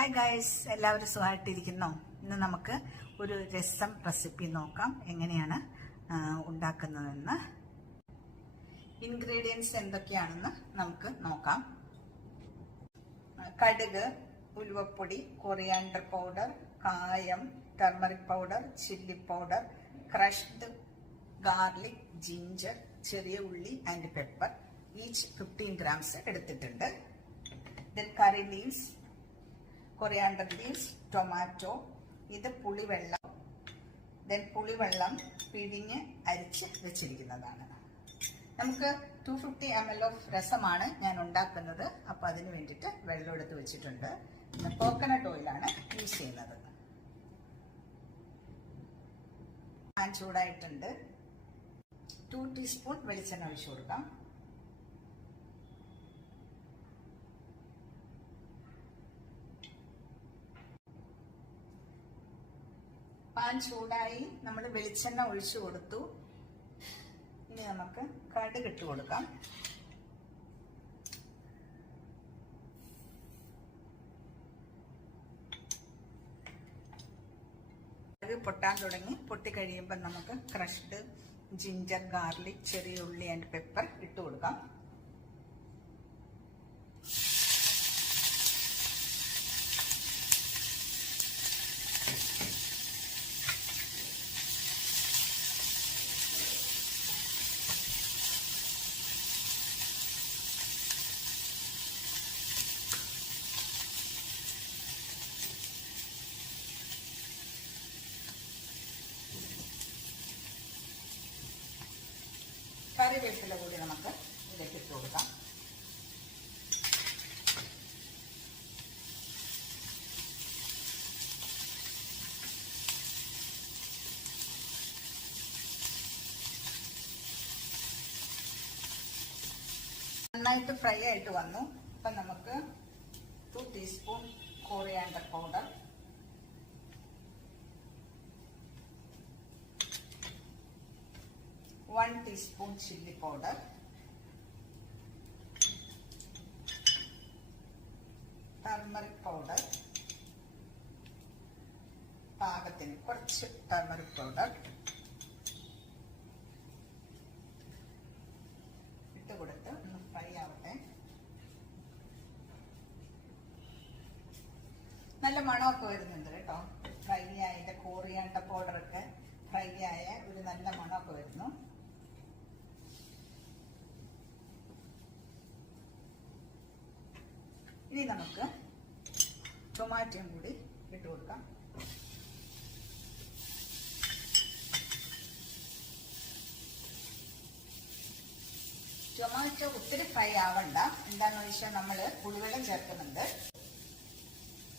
Hi guys, എല്ലാവരും സുഖമായിട്ടിരിക്കുന്നോ? ഇന്ന് നമുക്ക് ഒരു രസം റെസിപ്പി നോക്കാം, എങ്ങനെയാണ് ഉണ്ടാക്കുന്നതെന്ന്. ഇൻഗ്രീഡിയൻസ് എന്തൊക്കെയാണെന്ന് നമുക്ക് നോക്കാം. കടുക്, ഉലുവപ്പൊടി, കൊറിയാണ്ടർ പൗഡർ, കായം, turmeric powder, chilli powder, crushed garlic, ginger, ചെറിയ ഉള്ളി ആൻഡ് പെപ്പർ, ഈച്ച് 15 grams എടുത്തിട്ടുണ്ട്. ദെൻ കറി ലീവ്സ്, കൊറിയാണ്ടർ ലീവ്സ്, ടൊമാറ്റോ, ഇത് പുളിവെള്ളം, ദെൻ പുളിവെള്ളം പിഴിഞ്ഞ് അരിച്ച് വെച്ചിരിക്കുന്നതാണ്. നമുക്ക് 250 ml ഓഫ് രസമാണ് ഞാൻ ഉണ്ടാക്കുന്നത്. അപ്പോൾ അതിന് വേണ്ടിയിട്ട് വെള്ളം എടുത്ത് വെച്ചിട്ടുണ്ട്. കോക്കനട്ട് ഓയിലാണ് യൂസ് ചെയ്യുന്നത്. പാൻ ചൂടായിട്ടുണ്ട്. 2 ടീസ്പൂൺ വെളിച്ചെണ്ണ ഒഴിച്ചു കൊടുക്കാം. പാൻ ചൂടായി, നമ്മൾ വെളിച്ചെണ്ണ ഒഴിച്ചു കൊടുത്തു. ഇനി നമുക്ക് കടുക് ഇട്ട് കൊടുക്കാം. കടുക് പൊട്ടാൻ തുടങ്ങി. പൊട്ടിക്കഴിയുമ്പോൾ നമുക്ക് ക്രഷ്ഡ് ജിഞ്ചർ, ഗാർലിക്, ചെറിയ ഉള്ളി ആൻഡ് പെപ്പർ ഇട്ട് കൊടുക്കാം. കറിവേപ്പില കൂടി നമുക്ക് ഇതിലേക്ക് ഇട്ട് കൊടുക്കാം. നന്നായിട്ട് ഫ്രൈ ആയിട്ട് വന്നു. അപ്പം നമുക്ക് 2 teaspoon coriander powder, 1 teaspoon chilli powder, turmeric powder, പാകത്തിന് കുറച്ച് ടർമറിക് പൗഡർ ഇട്ട് കൊടുത്ത് ഒന്ന് ഫ്രൈ ആവട്ടെ. നല്ല മണമൊക്കെ വരുന്നുണ്ട് കേട്ടോ. ഫ്രൈ ആയിട്ട് കൊറിയാണ്ടർ പൗഡറൊക്കെ ഫ്രൈ ആയ ഒരു നല്ല മണമൊക്കെ വരുന്നു. ഇനി നമുക്ക് ടൊമാറ്റോയും കൂടി ഇട്ട് കൊടുക്കാം. ടൊമാറ്റോ ഒത്തിരി ഫ്രൈ ആവണ്ട. എന്താണെന്ന് വെച്ചാൽ നമ്മൾ പുളിവെള്ളം ചേർക്കുന്നുണ്ട്.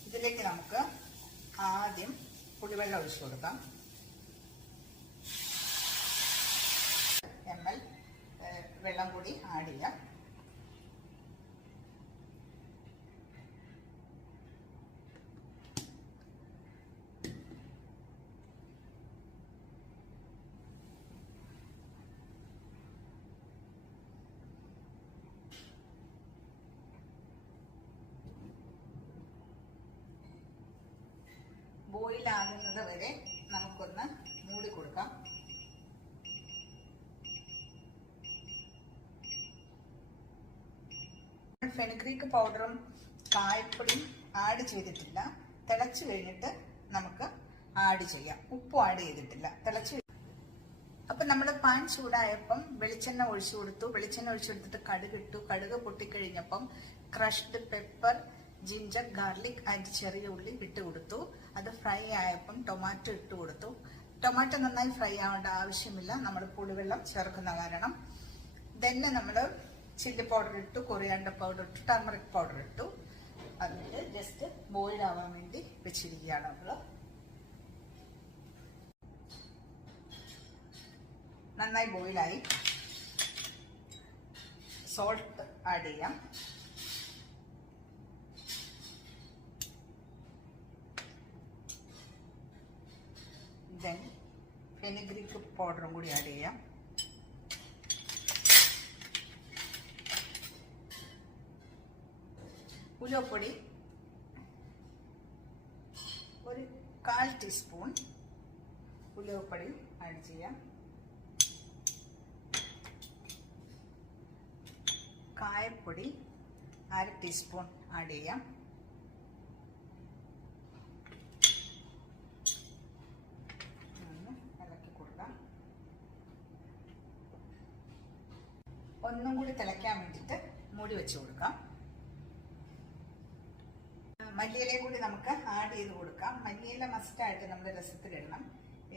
ഇതിലേക്ക് നമുക്ക് ആദ്യം പുളിവെള്ളം ഒഴിച്ചു കൊടുക്കാം. ml വെള്ളം കൂടി ആഡ് ചെയ്യാം. ബോയിൽ ആകുന്നത് വരെ നമുക്കൊന്ന് മൂടി കൊടുക്കാം. ഫെനുഗ്രീക്ക് പൗഡറും കായപ്പൊടിയും ആഡ് ചെയ്തിട്ടില്ല. തിളച്ചു കഴിഞ്ഞിട്ട് നമുക്ക് ആഡ് ചെയ്യാം. ഉപ്പും ആഡ് ചെയ്തിട്ടില്ല. തിളച്ചു അപ്പം നമ്മൾ പാൻ ചൂടായപ്പം വെളിച്ചെണ്ണ ഒഴിച്ചു കൊടുത്തു. വെളിച്ചെണ്ണ ഒഴിച്ചെടുത്തിട്ട് കടുക് ഇട്ടു. കടുക് പൊട്ടിക്കഴിഞ്ഞപ്പം crushed pepper, ginger, garlic and ചെറിയ ഉള്ളി ഇട്ട് കൊടുത്തു. അത് ഫ്രൈ ആയപ്പം ടൊമാറ്റോ ഇട്ട് കൊടുത്തു. ടൊമാറ്റോ നന്നായി ഫ്രൈ ആവേണ്ട ആവശ്യമില്ല, നമ്മൾ പുളിവെള്ളം ചേർക്കുന്ന കാരണം. ദെന്നെ നമ്മൾ ചില്ലി പൗഡർ ഇട്ടു, കൊറിയാണ്ടർ പൗഡർ ഇട്ടു, ടർമറിക് പൗഡർ ഇട്ടു. എന്നിട്ട് ജസ്റ്റ് ബോയിൽ ആവാൻ വേണ്ടി വെച്ചിരിക്കുകയാണ് നമ്മൾ. നന്നായി ബോയിലായി. സോൾട്ട് ആഡ് ചെയ്യാം. ദെൻ ഫെനുഗ്രീക്ക് പൗഡറും കൂടി ആഡ് ചെയ്യാം. ഉലുവപ്പൊടി ഒരു 1/4 ടീസ്പൂൺ ഉലുവപ്പൊടി ആഡ് ചെയ്യാം. കായപ്പൊടി 1/2 ടീസ്പൂൺ ആഡ് ചെയ്യാം. ഇളക്കി കൊടുക്കാം. ഒന്നും കൂടി തിളയ്ക്കാൻ വേണ്ടിയിട്ട് മൂടി വെച്ച് കൊടുക്കാം. മല്ലിയിലയും കൂടി നമുക്ക് ആഡ് ചെയ്ത് കൊടുക്കാം. മല്ലിയില മസ്റ്റായിട്ട് നമ്മുടെ രസത്തിലിടണം,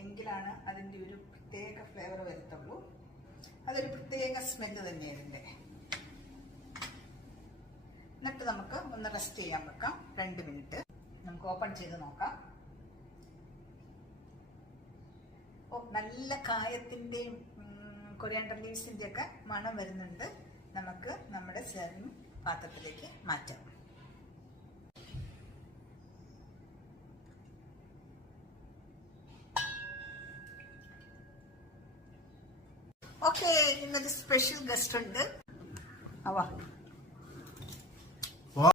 എങ്കിലാണ് അതിൻ്റെ ഒരു പ്രത്യേക ഫ്ലേവർ വരത്തുള്ളൂ. അതൊരു പ്രത്യേക സ്മെല്ല് തന്നെ ഇതിൻ്റെ. എന്നിട്ട് നമുക്ക് ഒന്ന് റെസ്റ്റ് ചെയ്യാൻ വെക്കാം 2 മിനിറ്റ്. നമുക്ക് ഓപ്പൺ ചെയ്ത് നോക്കാം. നല്ല കായത്തിൻ്റെയും കൊറിയാണ്ടർ ലീവ്സിൻ്റെ ഒക്കെ മണം വരുന്നുണ്ട്. നമുക്ക് നമ്മുടെ സെർവിങ് പാത്രത്തിലേക്ക് മാറ്റാം. ഓക്കെ, ഇന്നൊരു സ്പെഷ്യൽ ഗസ്റ്റ് ഉണ്ട്.